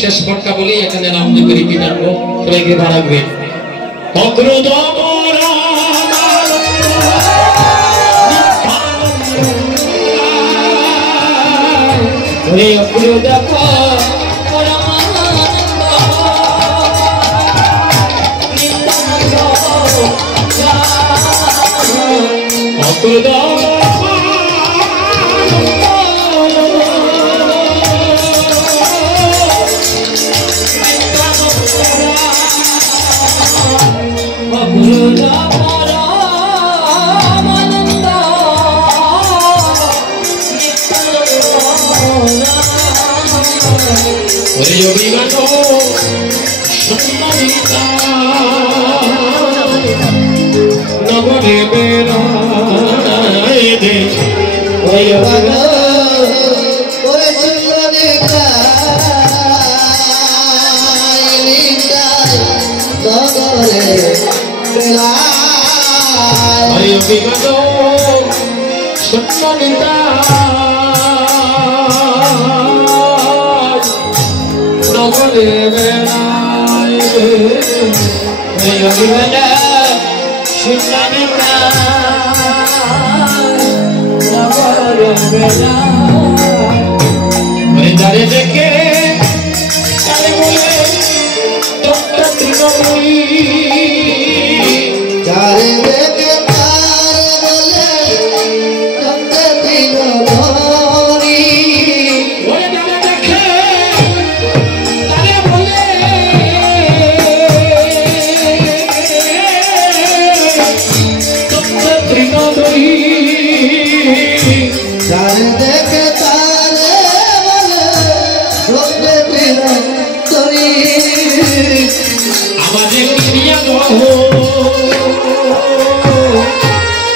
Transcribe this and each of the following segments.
শেষ পটকা বলি এখানে নাম দিয়ে করি কি জানবো সবাইকে ভালো লাগবে নগরে বেড়ায় দে ওই বিগত সন্নিতা নগরে বেড়ায় দে ওই বিগত সন্নিতা নগরে বেড়ায় যারে দেখে তারে বলে তোমরা তৃণমূলী যারে দেখে তারে বলে তোমরা তৃণমূলী ওরে যারে দেখে তারে বলে তোমরা তৃণমূলী যারে দেখে তারে বলে তোমরা তৃণমূলী আমাদের ক্রিয়া গ্রহ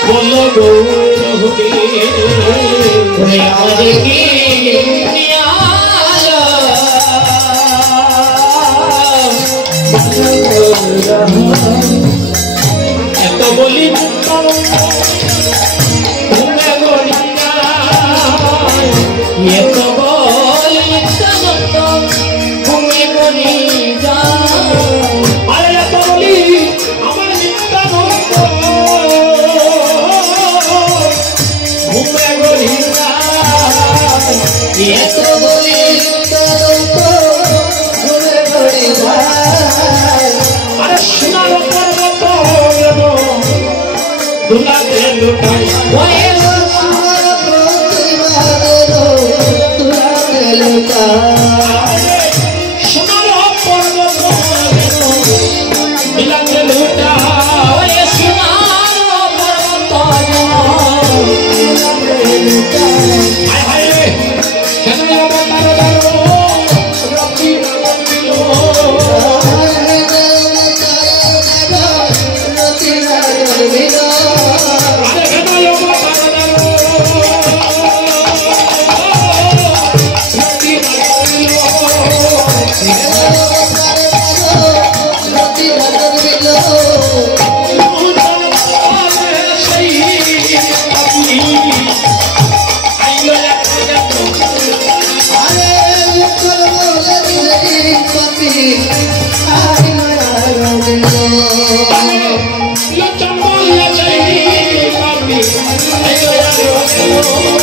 বলো গৌরবে আমাদের ক্রিয়া এত বলি এত বলি ঘুমে গলি যা আরে এত বলি আমার নিত্যানন্দ ঘুমে গলি যা এত বলি ঘুরে ঘুরে যায় আরে সোনার পর্বত দুলাতে লুটাই ওই সোনার প্রতিবাদেরও তুলাতে লুটায় সোনার পর্বত দুলাতে লুটা ওই সোনার পর্বত হায় হায় রে কেন আমার দারো রক্তি দিল আরে কেন আমার দারো রক্তি দিল I